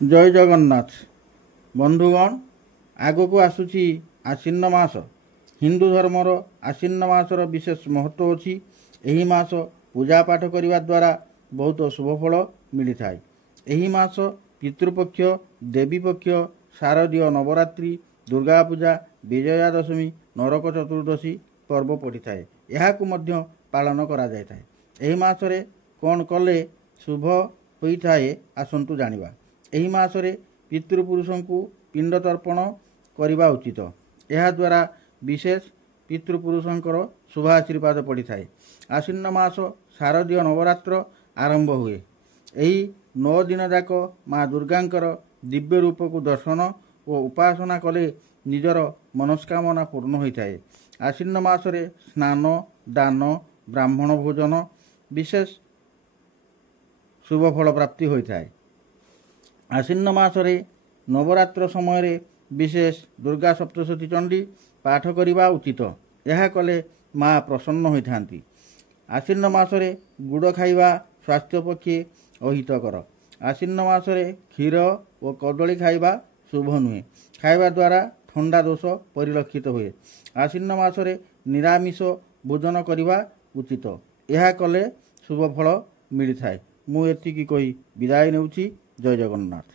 जय जगन्नाथ बंधुगण आगक आसूची आश्विन मास हिंदू धर्मर आश्विन मासर विशेष महत्व अच्छी। एही मास पूजा पाठ करने द्वारा बहुत शुभफल मिलता है। एही मास पितृपक्ष देवीपक्ष शारदीय नवरात्रि दुर्गा पूजा विजया दशमी नरक चतुर्दशी पर्व पड़ी था। यह पालन करा जाय था। एही मासरे कौन कले शुभ होता है आसंतु जानिबा। एही मासरे पितृपुरुषों को पिंड तर्पण करने उचित। यह द्वारा विशेष पितृपुरुषों शुभ आशीर्वाद पड़ी था। आश्विन मास शारदीय नवरात्र आरंभ हुए। यही 9 दिन जाक माँ दुर्गांकर दिव्य रूप को दर्शन और उपासना कले निजर मनस्कामना पूर्ण होता है। आश्विन मासरे स्नान दान ब्राह्मण भोजन विशेष शुभफल प्राप्ति होता है। आश्विन मासरे नवरात्र समय विशेष दुर्गा सप्तशती चंडी पाठ करने उचित। यह कले माँ प्रसन्न होता। आश्विन मासरे गुड़ खाइबा स्वास्थ्य पक्षे अहितकर। आश्विन मासरे क्षीर और कदली खाइबा शुभ नुहे। खाइबा द्वारा ठंडा दोष परिलक्षित हुए। आश्विन मासरे निरामिष भोजन करने उचित। यह कले शुभफल मिलता है। मु एतिकी कही विदाय नेउछि। जय जगन्नाथ।